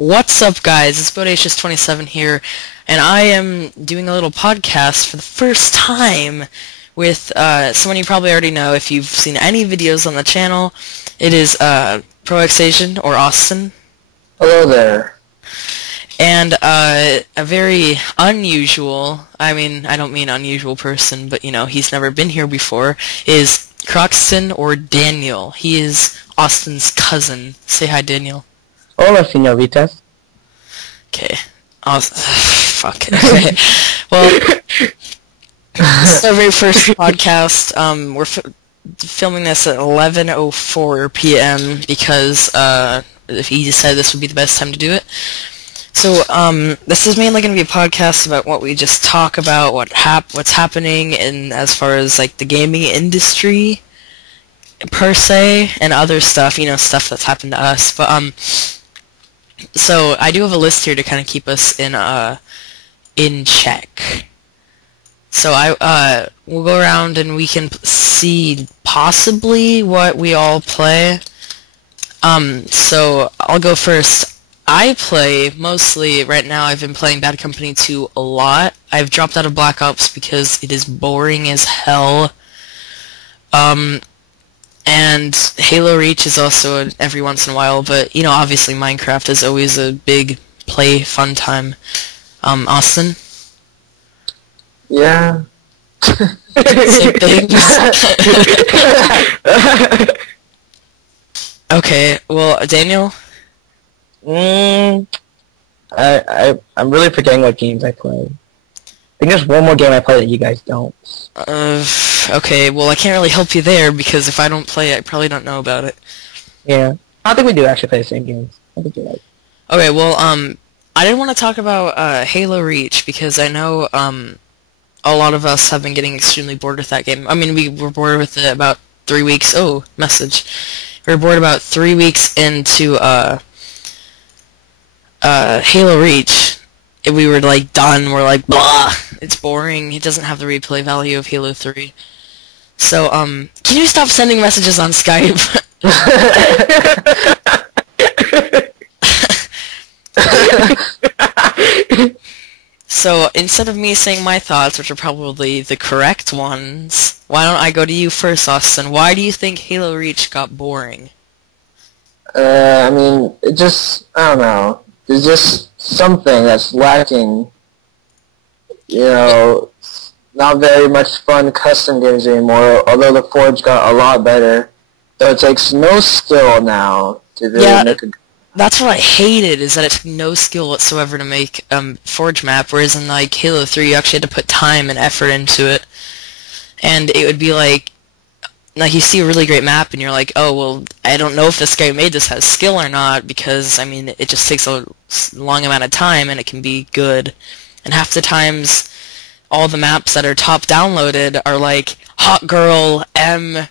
What's up, guys? It's BodCast 27 here, and I am doing a little podcast for the first time with someone you probably already know if you've seen any videos on the channel. It is ProXAsian, or Austin. Hello there. And a very unusual, I don't mean unusual person, but he's never been here before, is Croxton, or Daniel. He is Austin's cousin. Say hi, Daniel. Hola, señoritas. Okay. Fuck. Okay. Well, this is our very first podcast. We're filming this at 11:04 p.m. because he decided this would be the best time to do it. So this is mainly going to be a podcast about what we just talk about, what's happening in as far as like the gaming industry per se, and other stuff, stuff that's happened to us. But so I do have a list here to kind of keep us in check. So we'll go around and we can see possibly what we all play. So I'll go first. I play mostly right now. I've been playing Bad Company 2 a lot. I've dropped out of Black Ops because it is boring as hell. And Halo Reach is also every once in a while, but obviously Minecraft is always a big fun time. Austin? Yeah. Same thing. Okay, well, Daniel? I'm really forgetting what games I play. I think there's one more game I play that you guys don't. Okay, well, I can't really help you there, because if I don't play it, I probably don't know about it. Yeah. I don't think we do actually play the same games. I think you're right. Okay, well, I didn't want to talk about Halo Reach, because I know a lot of us have been getting extremely bored with that game. I mean, we were bored with it about 3 weeks. Oh, message. We were bored about 3 weeks into Halo Reach. We were like done. We're like, blah, it's boring. It doesn't have the replay value of Halo 3. So, can you stop sending messages on Skype? So, instead of me saying my thoughts, which are probably the correct ones, why don't I go to you first, Austin? Why do you think Halo Reach got boring? I mean, I don't know. There's just something that's lacking. Not very much fun custom games anymore, although the Forge got a lot better. So it takes no skill now to really make a... That's what I hated, is that it took no skill whatsoever to make Forge map, whereas in like Halo 3 you actually had to put time and effort into it. And it would be like you see a really great map and you're like, oh, well, I don't know if this guy who made this has skill or not, because, I mean, it just takes a long amount of time and it can be good. And half the times, all the maps that are top downloaded are like, Hot Girl, M+,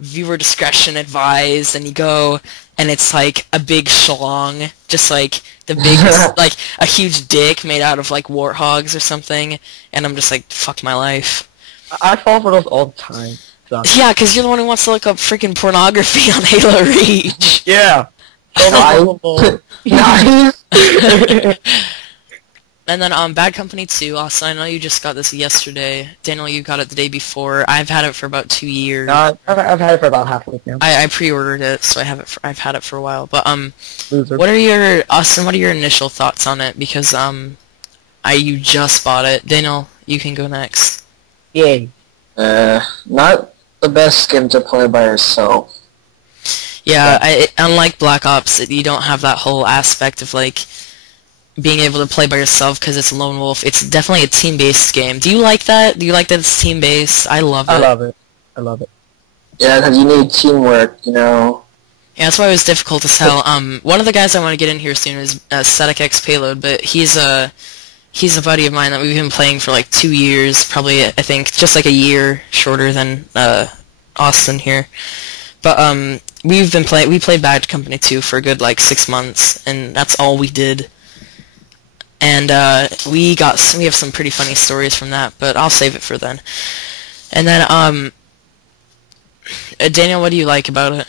viewer discretion advised, and you go, and it's like a big schlong, just like the biggest, like a huge dick made out of like warthogs or something, and I'm just like, fuck my life. I fall for those all the time. Yeah, because you're the one who wants to look up freaking pornography on Halo Reach. Yeah. Nice. And then Bad Company 2, Austin, I know you just got this yesterday. Daniel, you got it the day before. I've had it for about 2 years. I've had it for about half a week now. I pre-ordered it, so I've had it for a while. But what are your initial thoughts on it? Because you just bought it. Daniel, you can go next. Yay. Not the best game to play by yourself. Yeah, unlike Black Ops, you don't have that whole aspect of like being able to play by yourself because it's lone wolf. It's definitely a team-based game. Do you like that? Do you like that it's team-based? I love it. I love it. Yeah, because you need teamwork, Yeah, that's why it was difficult as hell. One of the guys I want to get in here soon is Static X Payload, but he's a buddy of mine that we've been playing for like 2 years, probably, I think, just like a year shorter than Austin here. But we played Bad Company 2 for a good like 6 months, and that's all we did. And we have some pretty funny stories from that, but I'll save it for then. And then Daniel, what do you like about it?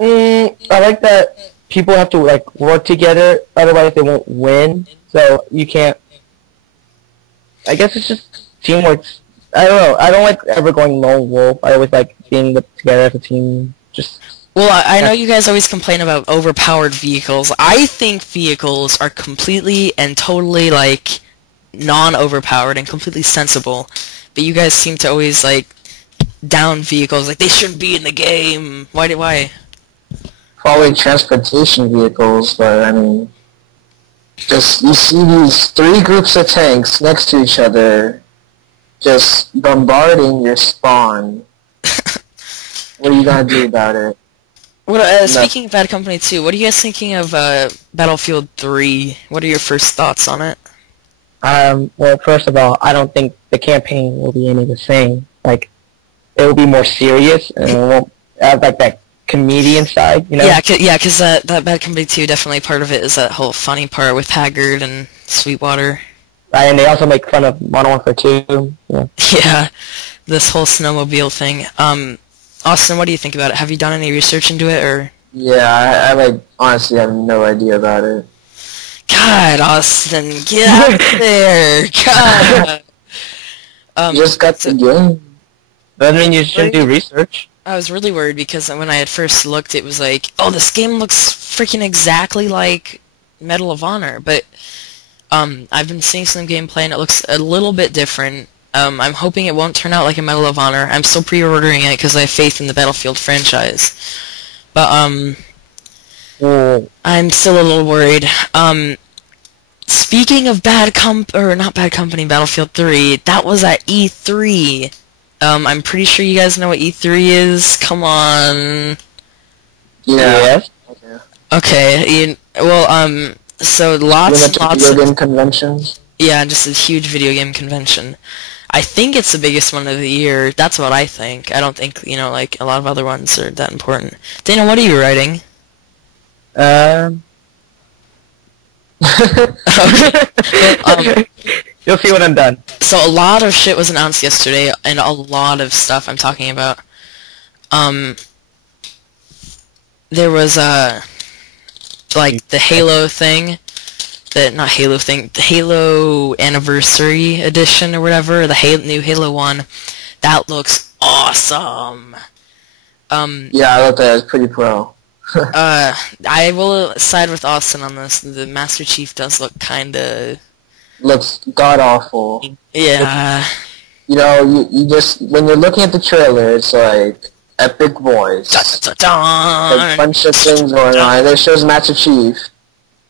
I like that people have to like work together, otherwise they won't win. So you can't. I guess it's just teamwork. I don't know. I don't like ever going lone wolf. I always like being together as a team. Just. Well, I know you guys always complain about overpowered vehicles. I think vehicles are completely and totally, like, non-overpowered and completely sensible. But you guys seem to always, like, down vehicles. Like, they shouldn't be in the game. Why? Probably transportation vehicles, but, I mean... Just, you see these 3 groups of tanks next to each other, just bombarding your spawn. What are you gonna do about it? Well, speaking of Bad Company 2, what are you guys thinking of Battlefield 3? What are your first thoughts on it? Well, first of all, I don't think the campaign will be any the same. Like, it will be more serious, and it won't have, like, that comedian side, you know? Yeah, because that Bad Company 2, definitely part of it is that whole funny part with Haggard and Sweetwater. Right, and they also make fun of Modern Warfare 2. Yeah. Yeah, this whole snowmobile thing. Austin, what do you think about it? Have you done any research into it, or? Yeah, I like, honestly have no idea about it. God, Austin, get out of there! God! You just got the game. Doesn't mean you shouldn't do research. I was really worried because when I had first looked, it was like, oh, this game looks freaking exactly like Medal of Honor, but I've been seeing some gameplay and it looks a little bit different. I'm hoping it won't turn out like a Medal of Honor. I'm still pre-ordering it because I have faith in the Battlefield franchise. But, I'm still a little worried. Speaking of not Bad Company, Battlefield 3, that was at E3. I'm pretty sure you guys know what E3 is. Come on. Yeah. Okay, so lots and lots of... video game conventions? Yeah, just a huge video game convention. I think it's the biggest one of the year. That's what I think. I don't think, like, a lot of other ones are that important. Dana, what are you writing? You'll see when I'm done. So a lot of shit was announced yesterday, and a lot of stuff I'm talking about. There was, like, the Halo thing. The Halo Anniversary Edition or whatever, the new Halo 1. That looks awesome. Yeah, I looked at it. It's pretty pro. I will side with Austin on this. The Master Chief does look kinda... Looks god-awful. Yeah. You just... When you're looking at the trailer, it's like... Epic voice. Like a bunch of things going on. And it shows Master Chief.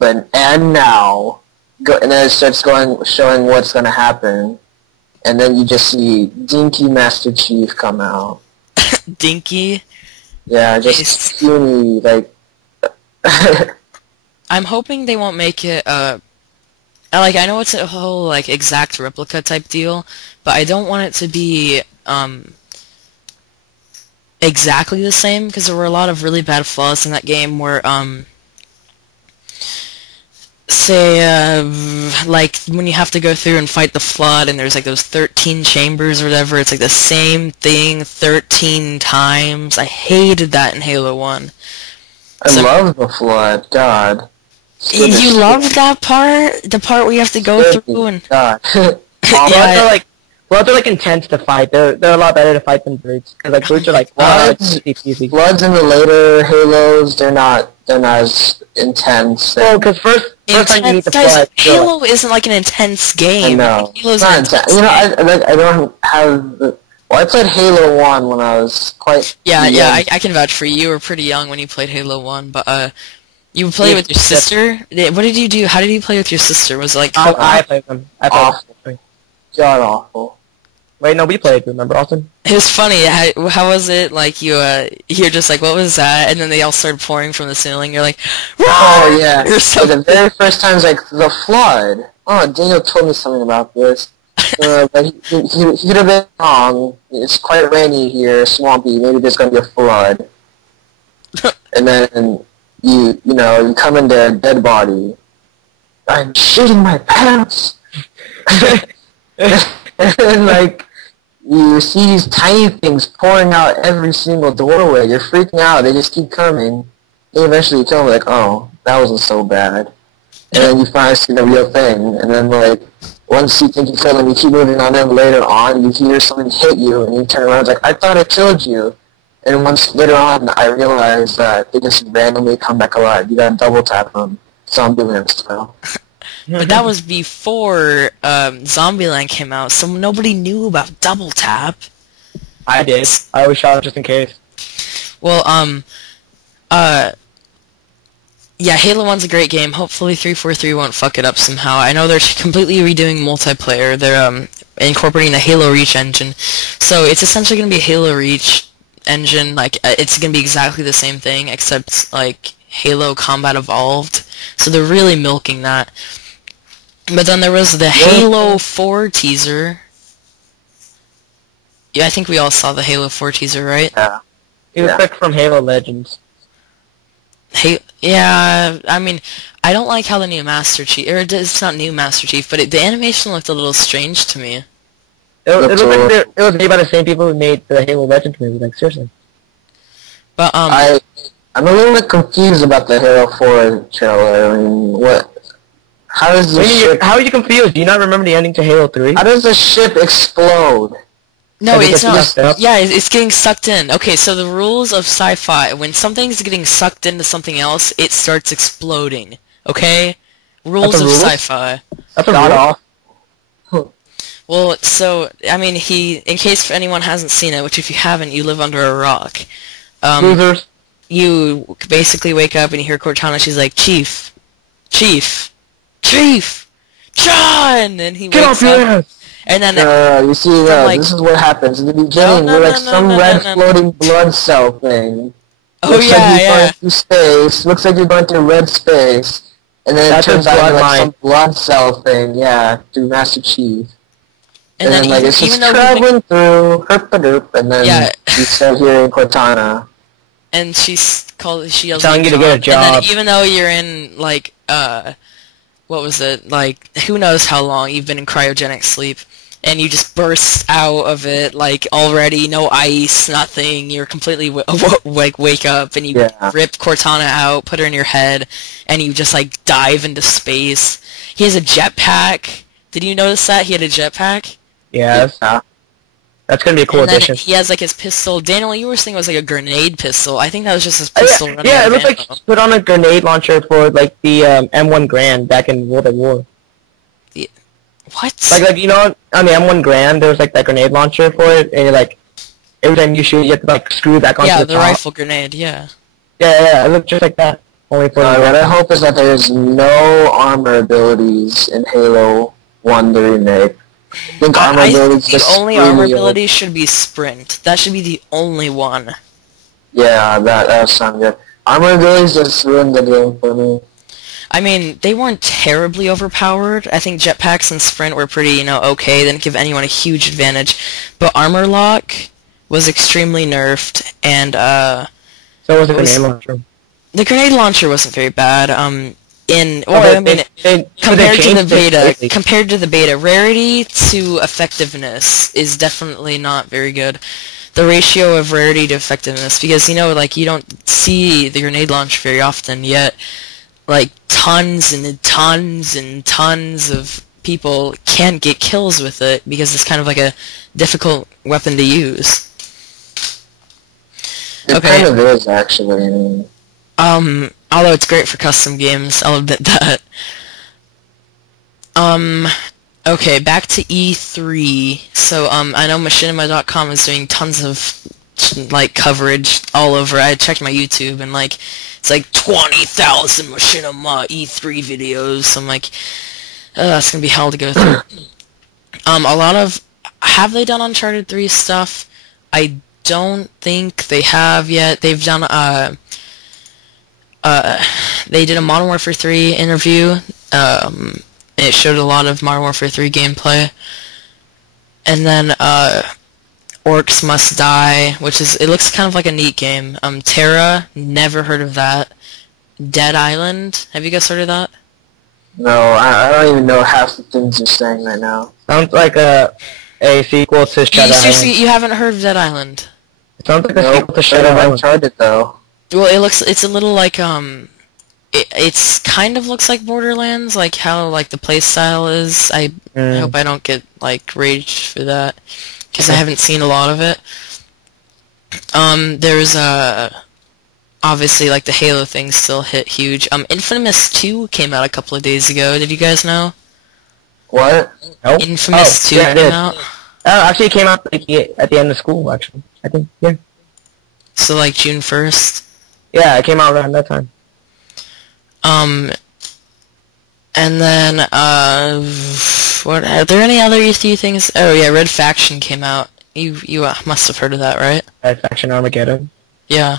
And now, and then it starts showing what's gonna happen, and then you just see Dinky Master Chief come out. Dinky? Yeah, just skinny, like... I'm hoping they won't make it, like, I know it's a whole, like, exact replica type deal, but I don't want it to be, exactly the same, because there were a lot of really bad flaws in that game where, say, like, when you have to go through and fight the Flood, and there's, like, those 13 chambers or whatever, it's, like, the same thing 13 times. I hated that in Halo 1. I love the Flood, God. You loved that part? The part where you have to go through and... God. Floods are, like, intense to fight. They're a lot better to fight than Brutes. Because, like, Brutes are, like, easy. Floods in the later Halos, they're not as intense. Well, because first time you meet the Flood... Halo isn't, like, an intense game. I know. Halo's not intense. I don't have... Well, I played Halo 1 when I was quite young. Yeah, I can vouch for you. You were pretty young when you played Halo 1, but, you played with your sister? What did you do? How did you play with your sister? Was it, like... I played them. God awful. Wait, no, we played, remember, Austin? It was funny. How was it? Like, you're just like, what was that? And then they all started pouring from the ceiling. You're like, Roar! Oh, yeah. The very first time, like, the Flood. Oh, Daniel told me something about this. But he'd have been wrong. It's quite rainy here, swampy. Maybe there's going to be a flood. And then, you come in there, dead body. I'm shitting my pants! And, like... You see these tiny things pouring out every single doorway. You're freaking out. They just keep coming. eventually you kill him, like, oh, that wasn't so bad. And then you finally see the real thing, and then, like, once you think you killed him, you keep moving on them. Later on, you hear something hit you, and you turn around, it's like, I thought I killed you. And once later on, I realized that they just randomly come back alive. You gotta double tap them, Zombieland style. But that was before Zombieland came out, so nobody knew about double tap. I did. I always shot it just in case. Well, yeah, Halo 1's a great game. Hopefully 343 won't fuck it up somehow. I know they're completely redoing multiplayer. They're incorporating the Halo Reach engine. So it's essentially going to be a Halo Reach engine. Like, it's going to be exactly the same thing, except, like, Halo Combat Evolved. So they're really milking that. But then there was the Halo 4 teaser. Yeah, I think we all saw the Halo 4 teaser, right? Yeah. It was like from Halo Legends. Yeah, I mean, I don't like how the new Master Chief, or it's not new Master Chief, but the animation looked a little strange to me. It looked like it was made by the same people who made the Halo Legends movie, like, seriously. But, I'm a little bit confused about the Halo 4 trailer. I mean, what? How does the ship... How are you confused? Do you not remember the ending to Halo 3? How does the ship explode? No, it's not. Yeah, it's getting sucked in. Okay, so the rules of sci-fi, when something's getting sucked into something else, it starts exploding. Okay? Rules of sci-fi. That's a rule. Well, so, I mean, in case anyone hasn't seen it, which if you haven't, you live under a rock. Losers. You basically wake up and you hear Cortana, she's like, Chief! Chief! Chief! John! And he wakes up. And then you see, this is what happens. In the beginning, we're like some red floating blood cell thing. Oh, looks yeah, like you're going through space. Looks like you're going through red space. And then it turns out like some blood cell thing, through Master Chief. And then like, it's just traveling through, herp-a-doop, and then you start hearing Cortana. And she yells telling you to get a job. And then even though you're in, like, what was it, like, who knows how long you've been in cryogenic sleep, and you just burst out of it, like, already, no ice, nothing, you're completely, wake up, and you rip Cortana out, put her in your head, and you just, like, dive into space. He has a jetpack. Did you notice that? He had a jetpack? Yes. That's gonna be a cool addition. He has, like, his pistol. Daniel, you were saying it was, like, a grenade pistol. I think that was just his pistol running yeah, it looked like he put on a grenade launcher for, like, the M1 Grand back in World at War. What? Like, you know, on the M1 Grand, there was, like, that grenade launcher for it, and, like, every time you shoot, you have to, like, screw it back onto the top. Yeah, the rifle grenade, yeah. Yeah, it looked just like that. Only for what I hope is that there's no armor abilities in Halo 1 the remake. I think the only armor ability should be sprint. That should be the only one. Yeah, that sounds good. Armor abilities just ruined the game for me. I mean, they weren't terribly overpowered. I think jetpacks and sprint were pretty, okay. They didn't give anyone a huge advantage. But armor lock was extremely nerfed, and so was the grenade launcher. The grenade launcher wasn't very bad. Compared to the beta, rarity to effectiveness is definitely not very good. The ratio of rarity to effectiveness, because, like, you don't see the grenade launch very often, yet, like, tons and tons and tons of people can't get kills with it, because it's kind of like a difficult weapon to use. It kind of is, actually. Although it's great for custom games, I'll admit that. Okay, back to E3. So, I know Machinima.com is doing tons of, like, coverage all over. I checked my YouTube, and, like, it's like 20,000 Machinima E3 videos. So I'm like, that's gonna be hell to go through. Have they done Uncharted 3 stuff? I don't think they have yet. They've done, they did a Modern Warfare 3 interview. It showed a lot of Modern Warfare 3 gameplay. And then, Orcs Must Die, it looks kind of like a neat game. Terra, never heard of that. Dead Island, have you guys heard of that? No, I don't even know half the things you're saying right now. Sounds like a sequel to Dead Island. You haven't heard of Dead Island? It sounds like a sequel to Dead Island. Uncharted, though. Well, it's a little like, it's kind of looks like Borderlands, like how, like, the play style is. I hope I don't get, like, raged for that, because I haven't seen a lot of it. There's, obviously, like, the Halo thing still hit huge. Infamous 2 came out a couple of days ago. Did you guys know? What? Nope. Infamous 2 came out. Actually, it came out like, at the end of school, actually. I think, yeah. So, like, June 1st? Yeah, it came out around that time. And then, what, are there any other E3 things? Oh, yeah, Red Faction came out. You must have heard of that, right? Red Faction Armageddon. Yeah.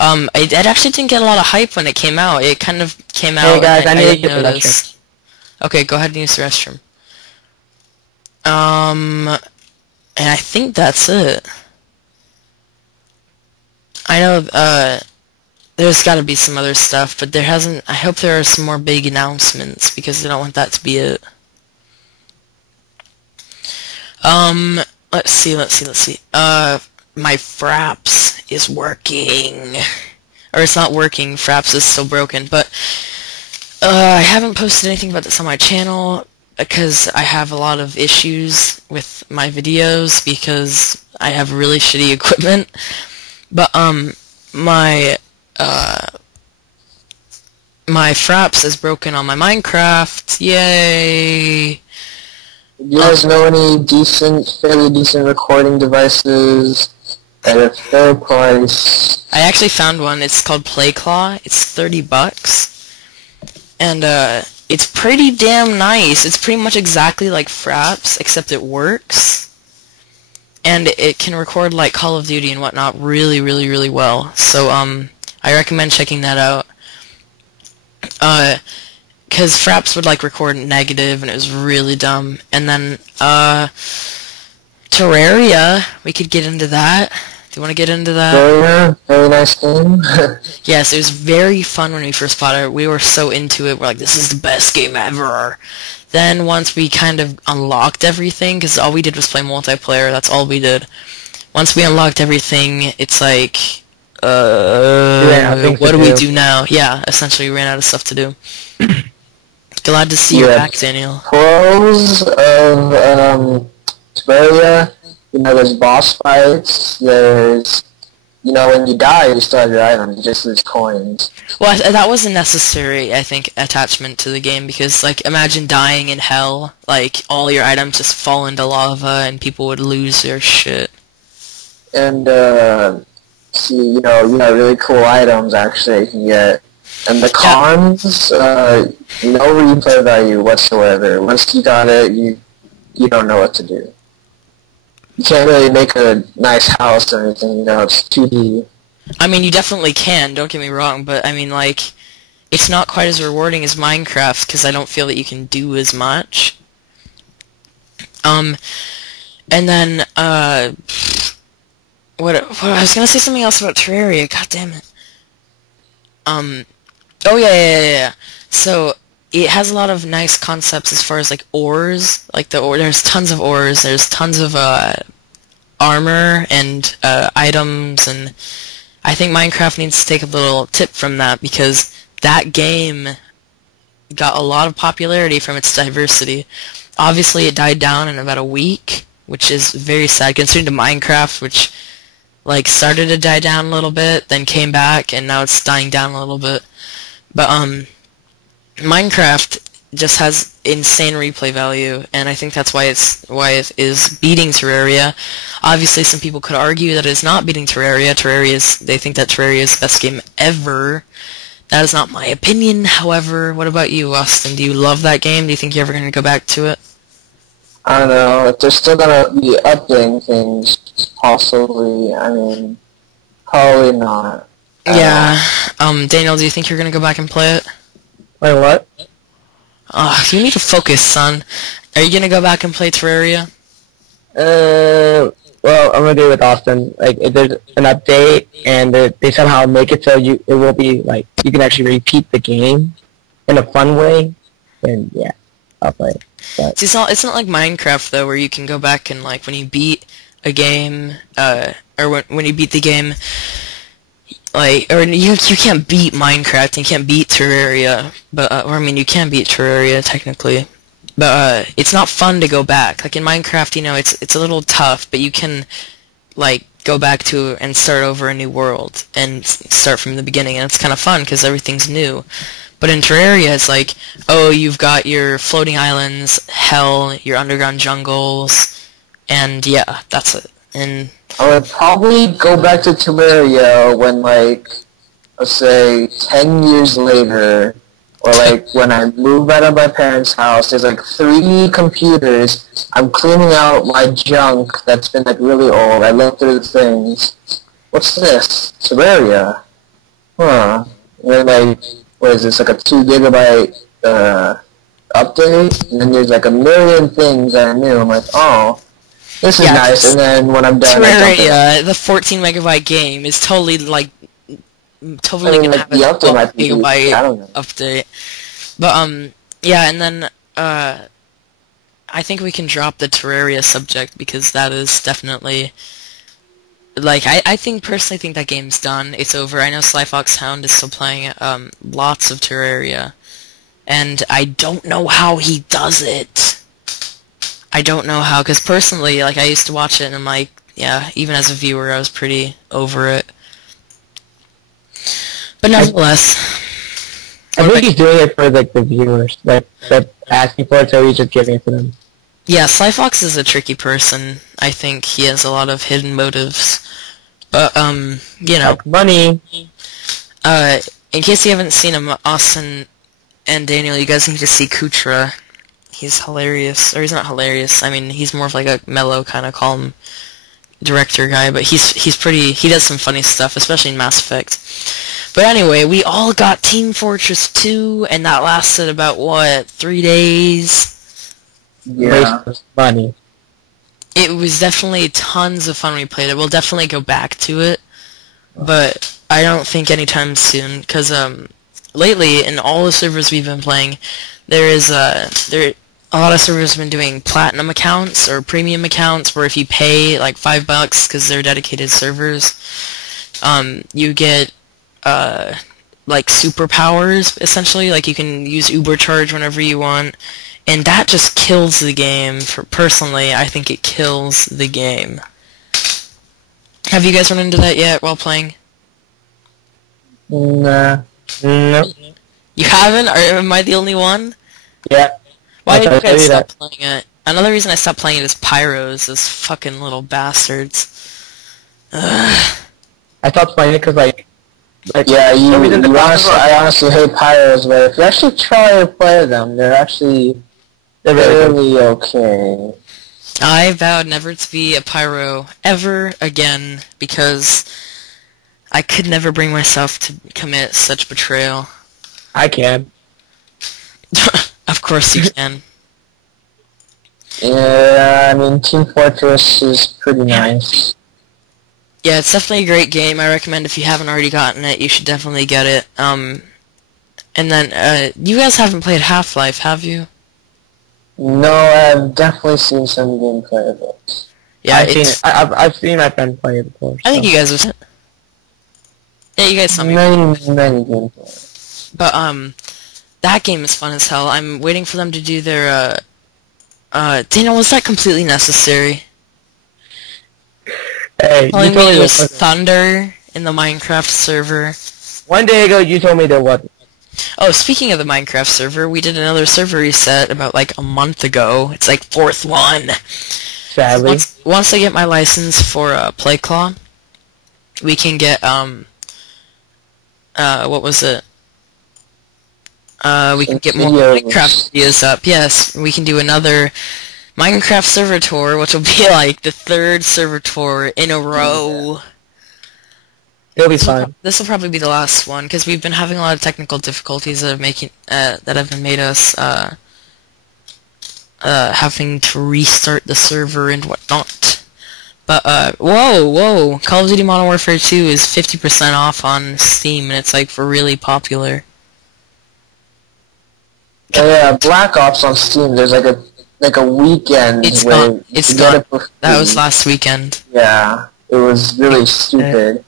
It actually didn't get a lot of hype when it came out. It kind of came out. Hey guys, I need to didn't get the notice. Okay, go ahead and use the restroom. And I think that's it. I know, there's gotta be some other stuff, but there hasn't. I hope there are some more big announcements, because I don't want that to be it. Let's see. My Fraps is working. Or it's not working, Fraps is still broken, but, I haven't posted anything about this on my channel, because I have a lot of issues with my videos, because I have really shitty equipment. But, my Fraps is broken on my Minecraft. Yay! Do you guys know any fairly decent recording devices at a fair price? I actually found one. It's called PlayClaw. It's $30. And, it's pretty damn nice. It's pretty much exactly like Fraps, except it works. And it can record, like, Call of Duty and whatnot really, really, really well. So, I recommend checking that out. Because Fraps would, like, record negative, and it was really dumb. And then, Terraria, we could get into that. Do you want to get into that? Terraria, very nice game. Yes, it was very fun when we first bought it. We were so into it. We're like, this is the best game ever. Then once we kind of unlocked everything, because all we did was play multiplayer, that's all we did. Once we unlocked everything, it's like, what do we do now? Yeah, essentially we ran out of stuff to do. Glad to see you back, Daniel. Pros of Terraria, there's boss fights, there's, when you die, you still have your items, you just lose coins. Well, that was a necessary, I think, attachment to the game, because, like, imagine dying in hell, like, all your items just fall into lava, and people would lose their shit. And, see, you have really cool items, actually, you can get. And the cons, no replay value whatsoever. Once you got it, you don't know what to do. You can't really make a nice house or anything, it's 2D. I mean, you definitely can, don't get me wrong, but, I mean, like, it's not quite as rewarding as Minecraft, because I don't feel that you can do as much. And then, what I was gonna say something else about Terraria, god damn it. Oh yeah. So, it has a lot of nice concepts as far as, like, ores, like, there's tons of ores, there's tons of, armor and, items, and I think Minecraft needs to take a little tip from that, because that game got a lot of popularity from its diversity. Obviously, it died down in about a week, which is very sad, considering to Minecraft, which, like, started to die down a little bit, then came back, and now it's dying down a little bit. But, Minecraft just has insane replay value, and I think that's why it is beating Terraria. Obviously, some people could argue that it's not beating Terraria. They think that Terraria is the best game ever. That is not my opinion, however. What about you, Austin? Do you love that game? Do you think you're ever going to go back to it? I don't know. If they're still going to be updating things, possibly. I mean, probably not. Yeah. Daniel, do you think you're going to go back and play it? Wait, what? You need to focus, son. Are you going to go back and play Terraria? Well, I'm gonna do with Austin. Like, if there's an update and they somehow make it so it will be like you can actually repeat the game in a fun way, then yeah, I'll play it. But See, it's not like Minecraft though, where you can go back and, like, when you beat a game, or when you beat the game, like, or you can't beat Minecraft, you can't beat Terraria, but or I mean you can beat Terraria technically, but it's not fun to go back. Like in Minecraft, you know, it's a little tough, but you can like go back to and start over a new world and start from the beginning, and it's kind of fun because everything's new. But in Terraria, it's like, oh, you've got your floating islands, hell, your underground jungles, and yeah, that's it. And I would probably go back to Terraria when, like, let's say 10 years later, or like when I move out of my parents' house, there's like 3 computers, I'm cleaning out my junk that's been like really old, I look through the things, what's this? Terraria? Huh. And then like, what is this, like a 2 gigabyte update? And then there's like a million things that are new, I'm like, oh, this is nice, and then when I'm done, Terraria, the 14 megabyte game, is totally like gonna have a 12 gigabyte update. But yeah, and then I think we can drop the Terraria subject because that is definitely like I personally think that game's done. It's over. I know Slyfox Hound is still playing lots of Terraria, and I don't know how he does it. I don't know how, because personally, like, I used to watch it, and I'm like, yeah, even as a viewer, I was pretty over it. But nevertheless... I think he's doing it for, like, the viewers, like, that asking for it, so he's just giving it to them. Yeah, Slyfox is a tricky person. I think he has a lot of hidden motives. But, you know... Like money! In case you haven't seen him, Austin and Daniel, you guys need to see Kutra. He's hilarious, or he's not hilarious. I mean, he's more of like a mellow kind of calm director guy, but he's pretty. He does some funny stuff, especially in Mass Effect. But anyway, we all got Team Fortress 2, and that lasted about what, 3 days? Yeah. Money. It was definitely tons of fun when we played it. We'll definitely go back to it, but I don't think anytime soon, because lately in all the servers we've been playing, a lot of servers have been doing platinum accounts or premium accounts where if you pay like $5 because they're dedicated servers, you get like superpowers essentially. Like you can use Uber charge whenever you want, and that just kills the game. Personally, I think it kills the game. Have you guys run into that yet while playing? Nah. No. You haven't? Am I the only one? Yeah. Why did you guys stop playing it? Another reason I stopped playing it is Pyros, those fucking little bastards. Ugh. I stopped playing it because, like yeah, I honestly hate Pyros, but if you actually try to play them, they're really okay. I vowed never to be a Pyro ever again, because I could never bring myself to commit such betrayal. I can. Of course you can. Yeah, I mean, Team Fortress is pretty nice. Yeah, it's definitely a great game. I recommend if you haven't already gotten it, you should definitely get it. And then, you guys haven't played Half-Life, have you? No, I've definitely seen some gameplay of it. Yeah, I've seen my friend play it before. I think you guys have... Yeah, you guys saw me. Many gameplay. But, that game is fun as hell. I'm waiting for them to do their, Daniel, was that completely necessary? Hey, Telling you told me me it was Thunder in the Minecraft server. One day ago, you told me there wasn't. Oh, speaking of the Minecraft server, we did another server reset about, like, a month ago. It's, like, 4th one. Sadly. Once I get my license for, PlayClaw, we can get, what was it? We can get more Minecraft videos up. Yes, we can do another Minecraft server tour, which will be like the 3rd server tour in a row. It'll be fun. This will probably be the last one because we've been having a lot of technical difficulties that have made us having to restart the server and whatnot. But whoa! Call of Duty Modern Warfare 2 is 50% off on Steam, and it's like for really popular. Oh, yeah, Black Ops on Steam. There's like a weekend. It's where gone. It's gone. That was last weekend. Yeah, it was really stupid.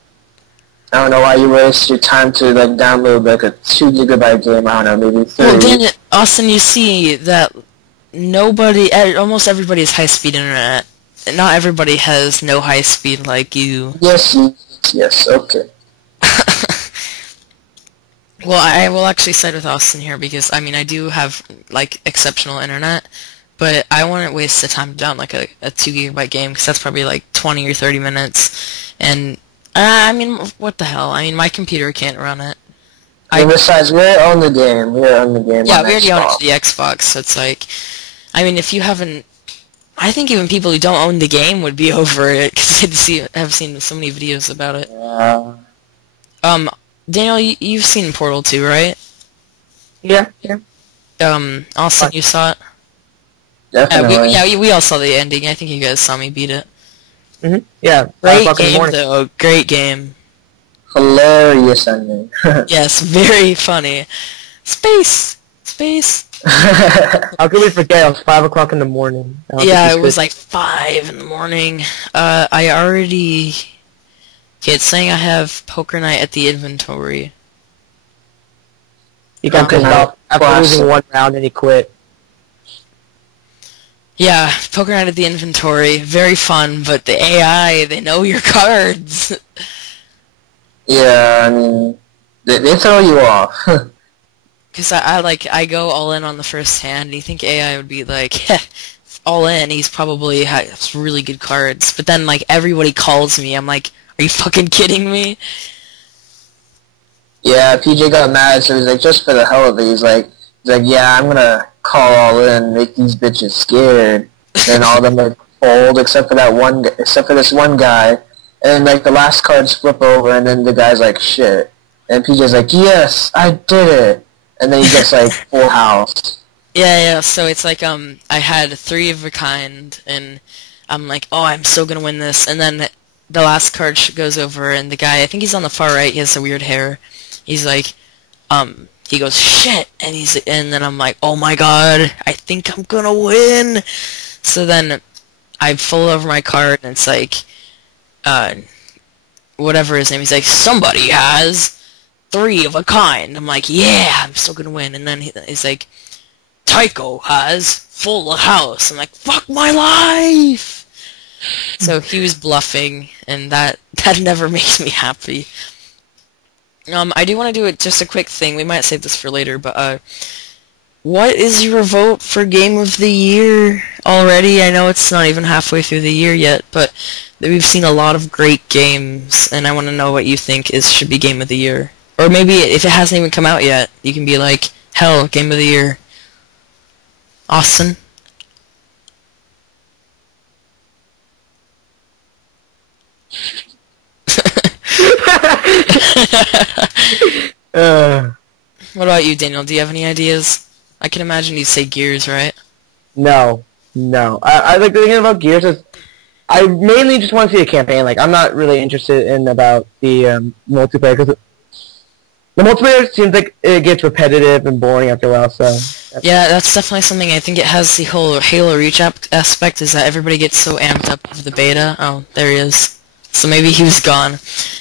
I don't know why you waste your time to like download like a 2 GB game. I don't know, maybe 3. Well, then, Austin, you see that almost everybody has high-speed internet. Not everybody has no high-speed like you. Yes, okay. Well, I will actually side with Austin here because, I mean, I do have, like, exceptional internet, but I wouldn't waste the time to download, like, a 2 GB game because that's probably, like, 20 or 30 minutes. And, I mean, what the hell? I mean, my computer can't run it. And besides, we're on the game. Yeah, we already own it to the Xbox, so it's like, I mean, if you haven't, I think even people who don't own the game would be over it because I've seen so many videos about it. Yeah. Daniel, you've seen Portal 2, right? Yeah. Austin, you saw it? Definitely. We all saw the ending. I think you guys saw me beat it. Mm-hmm. Yeah. Great game, though. Great game. Hilarious ending. Yes, very funny. Space! How could we forget? It was 5 o'clock in the morning. Yeah, it was like 5 in the morning. I already... Okay, it's saying I have Poker Night at the inventory. He got pissed off after losing 1 round and he quit. Yeah, Poker Night at the inventory. Very fun, but the AI, they know your cards. Yeah, I mean, they throw you off. Because I go all in on the first hand, and you think AI would be like, all in, he's probably has really good cards. But then, like, everybody calls me, I'm like, are you fucking kidding me? Yeah, PJ got mad, so he's like, just for the hell of it, he's like, yeah, I'm gonna call all in, make these bitches scared. And all of them like fold, except for this one guy. And like the last cards flip over, and then the guy's like, shit. And PJ's like, yes, I did it. And then he gets like full house. Yeah, so it's like, I had 3 of a kind, and I'm like, oh, I'm so gonna win this. And then the last card goes over, and the guy, I think he's on the far right, he has the weird hair. He's like, he goes, shit, and then I'm like, oh my god, I think I'm gonna win. So then I fold over my card, and it's like, whatever his name, he's like, somebody has 3 of a kind. I'm like, yeah, I'm still gonna win. And then he's like, Tycho has full house. I'm like, fuck my life. So he was bluffing, and that never makes me happy. I do want to do just a quick thing. We might save this for later, but what is your vote for Game of the Year already? I know it's not even halfway through the year yet, but we've seen a lot of great games, and I want to know what you think should be Game of the Year. Or maybe if it hasn't even come out yet, you can be like, hell, Game of the Year. Austin? What about you, Daniel? Do you have any ideas? I can imagine you'd say Gears, right? No. I like the thing about Gears is I mainly just want to see a campaign. Like, I'm not really interested in about the multiplayer because the multiplayer seems like it gets repetitive and boring after a while. So yeah, that's definitely something. I think it has the whole Halo Reach aspect is that everybody gets so amped up over the beta. Oh, there he is. So maybe he was gone.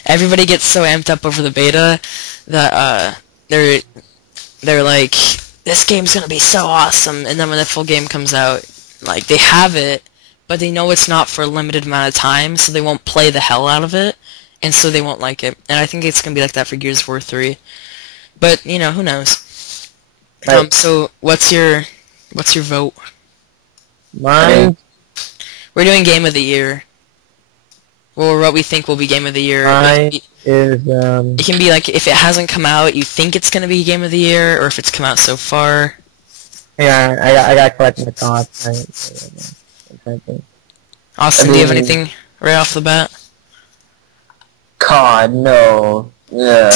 Everybody gets so amped up over the beta that they're like, this game's gonna be so awesome, and then when the full game comes out, like, they have it, but they know it's not for a limited amount of time, so they won't play the hell out of it, and so they won't like it. And I think it's gonna be like that for Gears of War 3. But, you know, who knows? Right. So what's your vote? Mine. We're doing Game of the Year. Or what we think will be Game of the Year. Mine is It can be like, if it hasn't come out, you think it's gonna be Game of the Year, or if it's come out so far. Yeah, I got collecting the cards. Austin, do you have anything right off the bat? COD, no. Yeah.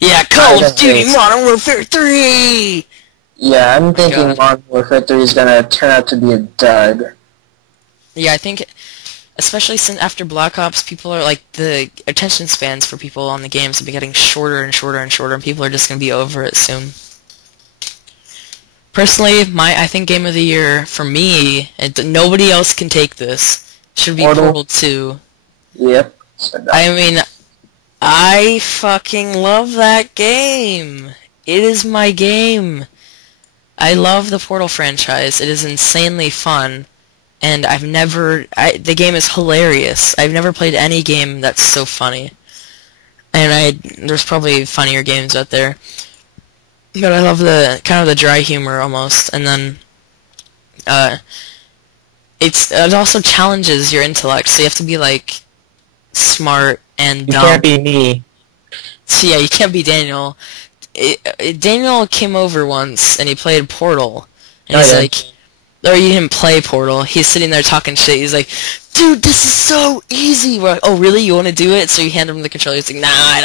Yeah, Call of Duty Modern Warfare 3! Yeah, I'm thinking Modern Warfare 3 is gonna turn out to be a dud. Yeah, I think, especially since after Black Ops, people are like, the attention spans for people on the games have been getting shorter and shorter and shorter, and people are just gonna be over it soon. Personally, I think Game of the Year, for me, and nobody else can take this, should be Portal 2. Yep. I mean, I fucking love that game. It is my game. I love the Portal franchise. It is insanely fun. And the game is hilarious. I've never played any game that's so funny. And there's probably funnier games out there. But I love the, kind of the dry humor almost. And then, it also challenges your intellect, so you have to be, like, smart and dumb. You can't be me. So yeah, you can't be Daniel. Daniel came over once, and he played Portal. And he's like... Or you didn't play Portal. He's sitting there talking shit. He's like, dude, this is so easy. We're like, oh, really? You want to do it? So you hand him the controller. He's like, nah, I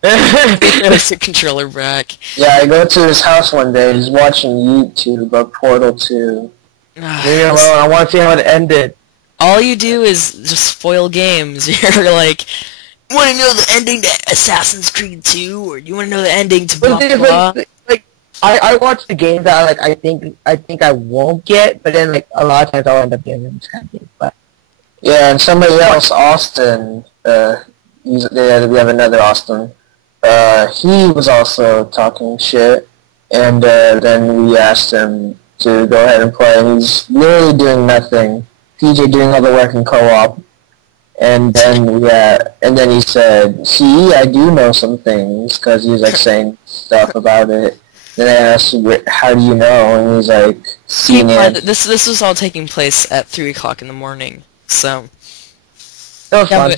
don't. Puts the controller back. Yeah, I go to his house one day. He's watching YouTube about Portal 2. Well, I want to see how it ended. All you do is just spoil games. You're like, want to know the ending to Assassin's Creed 2? Or you want to know the ending to blah, blah? Like, I watch the games that I think I won't get, but then like a lot of times I'll end up getting them kind of games. But yeah, and somebody else, Austin, we have another Austin. He was also talking shit, and then we asked him to go ahead and play, and he's literally doing nothing. PJ doing all the work in co-op, and then he said, "See, I do know some things," because he was like saying stuff about it. Then I asked, how do you know? And he's like, seeing it. This was all taking place at 3 o'clock in the morning, so... That was fun.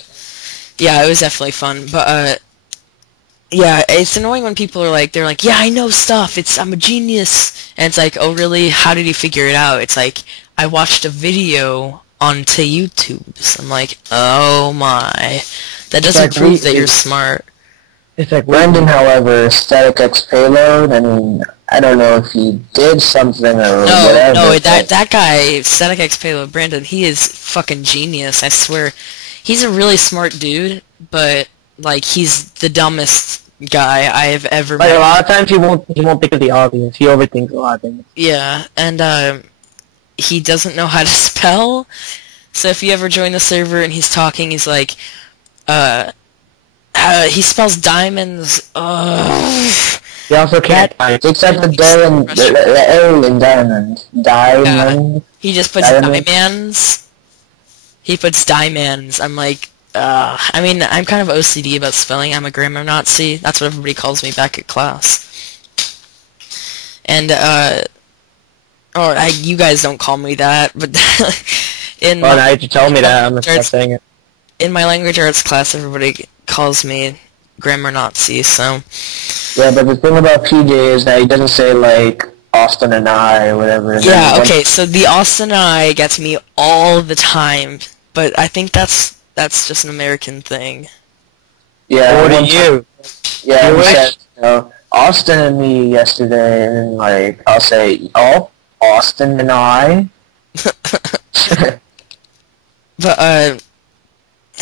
Yeah, it was definitely fun, but, yeah, it's annoying when people are like, they're like, yeah, I know stuff, I'm a genius, and it's like, oh, really? How did you figure it out? It's like, I watched a video onto YouTube, so I'm like, oh my, that doesn't prove that you're smart. It's like Brendan, however, Static X Payload, I mean, I don't know if he did something or whatever. No, that guy, Static X Payload, Brandon, he is fucking genius, I swear. He's a really smart dude, but, like, he's the dumbest guy I have ever met. Like, a lot of times he won't think of the obvious. He overthinks a lot of things. Yeah, and, he doesn't know how to spell, so if you ever join the server and he's talking, he's like, he spells diamonds. He also can't. Except the L in diamond. Diamond. He just puts diamonds. He puts diamonds. I'm like, I mean, I'm kind of OCD about spelling. I'm a grammar Nazi. That's what everybody calls me back at class. And, you guys don't call me that, but now you tell me that. I'm gonna start saying it. In my language arts class, everybody calls me grammar Nazi, so... Yeah, but the thing about PJ is that he doesn't say, like, Austin and I, or whatever. Yeah, okay, so the Austin and I gets me all the time, but I think that's just an American thing. Yeah, what do you? Yeah, we said, Austin and me yesterday, and then, like, I'll say, oh, Austin and I. But,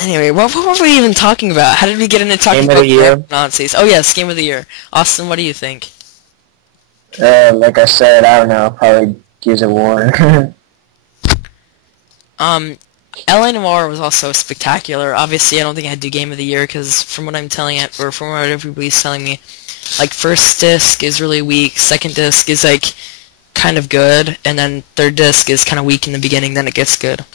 anyway, what were we even talking about? How did we get into talking about Nazis? Oh, yes, Game of the Year. Austin, what do you think? Like I said, I don't know, probably Gears of War. L.A. Noire was also spectacular. Obviously, I don't think I'd do Game of the Year, because from what I'm telling it, or from what everybody's telling me, like, first disc is really weak, second disc is, like, kind of good, and then third disc is kind of weak in the beginning, then it gets good.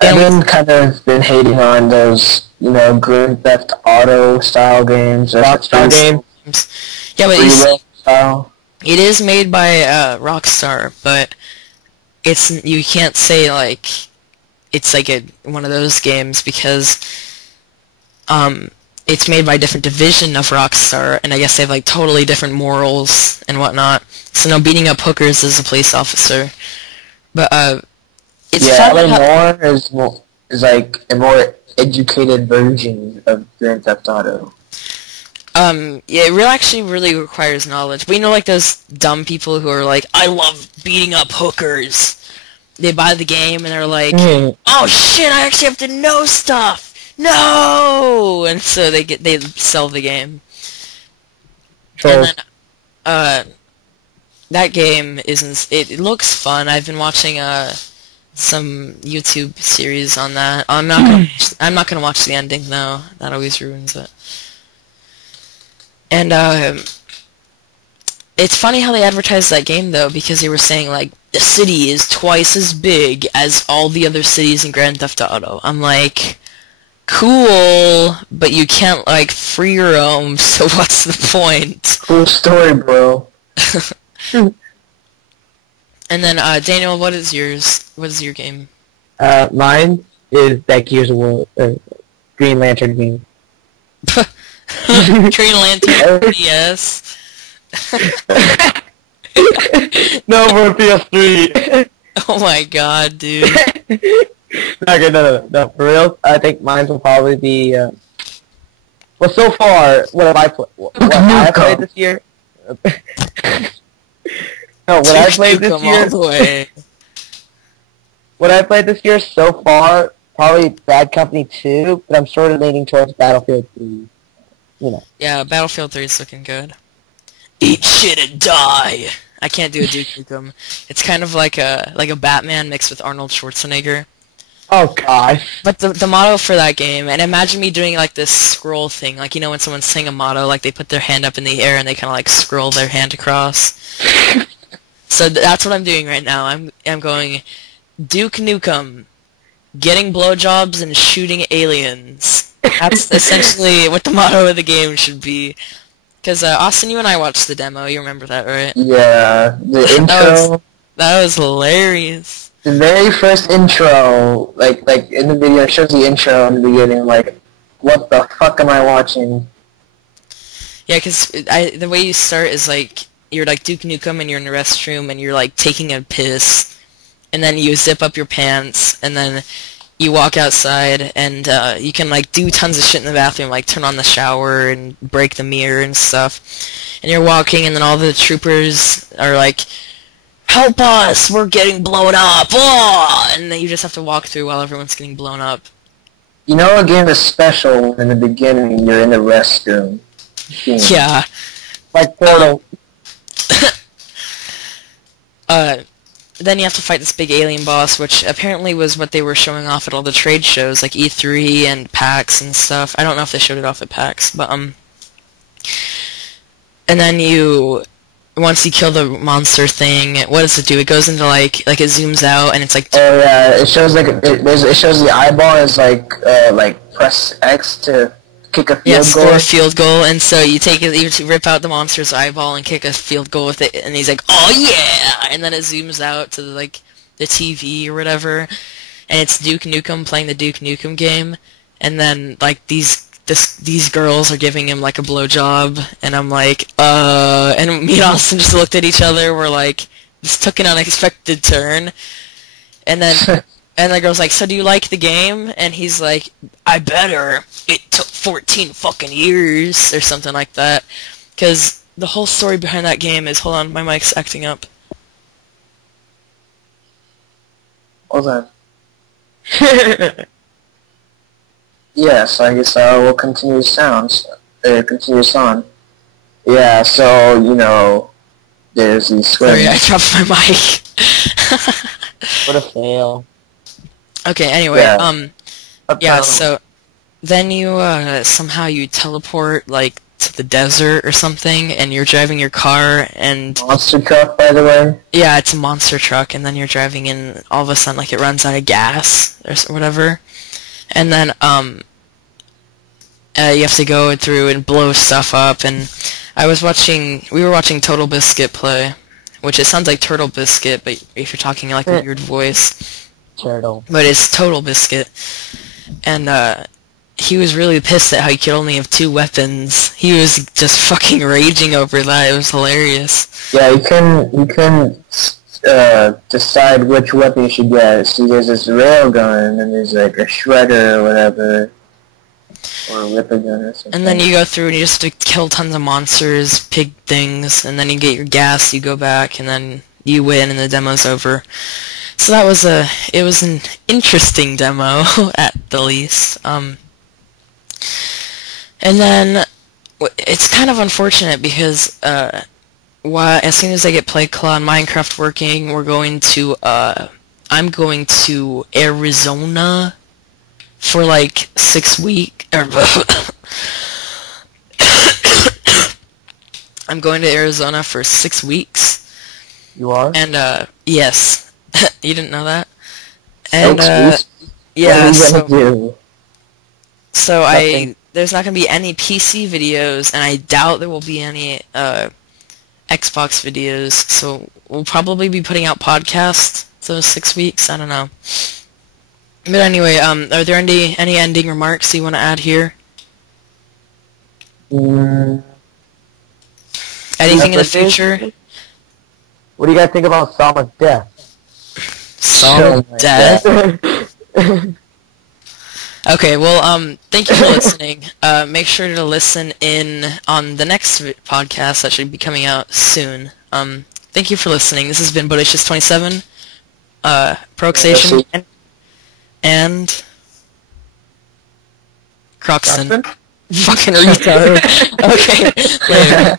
I've been hating on those, Grand Theft Auto style games. Rockstar games. Yeah, but it is made by Rockstar, but you can't say like it's like one of those games because it's made by a different division of Rockstar, and I guess they have like totally different morals and whatnot. So no beating up hookers as a police officer, but it's L.A. Noire is like a more educated version of Grand Theft Auto. Yeah, it actually really requires knowledge. But like those dumb people who are like, I love beating up hookers. They buy the game and they're like, oh shit, I actually have to know stuff. No! And so they sell the game. Sure. And then, that game it looks fun. I've been watching some YouTube series on that. I'm not gonna watch the ending though. That always ruins it. And it's funny how they advertised that game though, because they were saying like the city is twice as big as all the other cities in Grand Theft Auto. I'm like, cool, but you can't like free roam, so what's the point? Cool story, bro. And then Daniel, what is yours? What is your game? Mine is that Gears of War, Green Lantern game. Green Lantern, yes. No, for PS3. Oh my god, dude. Okay, no. For real, I think mine will probably be. Well, so far, what have I played? What I played this year? No, what I played this year. All the way. What I played this year so far, probably Bad Company 2, but I'm sort of leaning towards Battlefield 3. You know. Yeah, Battlefield 3 is looking good. Eat shit and die. I can't do a Duke Nukem. It's kind of like a Batman mixed with Arnold Schwarzenegger. Oh god. But the motto for that game, and imagine me doing like this scroll thing, like you know when someone's saying a motto, like they put their hand up in the air and they kind of like scroll their hand across. So that's what I'm doing right now. I'm going Duke Nukem, getting blowjobs and shooting aliens. That's essentially what the motto of the game should be. Because Austin, you and I watched the demo. You remember that, right? Yeah, the intro. That was hilarious. The very first intro, like in the video, it shows the intro in the beginning. Like, what the fuck am I watching? Yeah, because the way you start is like you're like Duke Nukem and you're in the restroom and you're like taking a piss, and then you zip up your pants and then you walk outside and you can like do tons of shit in the bathroom, like turn on the shower and break the mirror and stuff. And you're walking and then all the troopers are like, help us, we're getting blown up, oh! And then you just have to walk through while everyone's getting blown up. You know a game is special in the beginning, you're in the restroom. Yeah. Like Portal. Then you have to fight this big alien boss, which apparently was what they were showing off at all the trade shows, like E3 and PAX and stuff. I don't know if they showed it off at PAX, but, and then once you kill the monster thing, what does it do? It goes into, like it zooms out, and it's like... Oh, yeah, it shows, like, it shows the eyeball as, like, press X to kick a field goal. Yeah, score a field goal, and so you rip out the monster's eyeball and kick a field goal with it, and he's like, oh yeah! And then it zooms out to, like, the TV or whatever, and it's Duke Nukem playing the Duke Nukem game, and then, like, these girls are giving him, like, a blowjob, and I'm like, and me and Austin just looked at each other, we're like, this took an unexpected turn, and then... And the girl's like, so do you like the game? And he's like, I better. It took 14 fucking years, or something like that. Because the whole story behind that game is... Hold on, my mic's acting up. Hold on. Yes, I guess we'll continue continues on. Yeah, so, you know, there's these swings. Sorry, I dropped my mic. What a fail. Okay, anyway, yeah. So then you, somehow you teleport, like, to the desert or something, and you're driving your car, and... Monster truck, by the way? Yeah, it's a monster truck, and then you're driving in, all of a sudden, like, it runs out of gas, or whatever, and then, you have to go through and blow stuff up, and we were watching Total Biscuit play, which it sounds like Turtle Biscuit, but if you're talking, like, a weird voice... Turtle. But it's Total Biscuit. And, he was really pissed at how he could only have 2 weapons. He was just fucking raging over that. It was hilarious. Yeah, you can decide which weapon you should get. See, there's this railgun, and then there's, like, a shredder or whatever. Or a ripper gun or something. And then you go through and you just have to kill tons of monsters, pig things, and then you get your gas, you go back, and then you win, and the demo's over. So that was it was an interesting demo, at the least. And then, it's kind of unfortunate because, as soon as I get PlayClaw and Minecraft working, we're going to, I'm going to Arizona for like 6 weeks. I'm going to Arizona for 6 weeks. You are? And yes, you didn't know that. And yeah, what are you gonna do? so there's not gonna be any PC videos, and I doubt there will be any Xbox videos. So we'll probably be putting out podcasts those 6 weeks. I don't know. But anyway, are there any ending remarks you want to add here? Anything in the future? What do you guys think about Salma's death? Salma's death? Okay, well, thank you for listening. Make sure to listen in on the next podcast that should be coming out soon. Thank you for listening. This has been BodCast 27, Proxation, and Croxton. Fucking retard. Okay, later.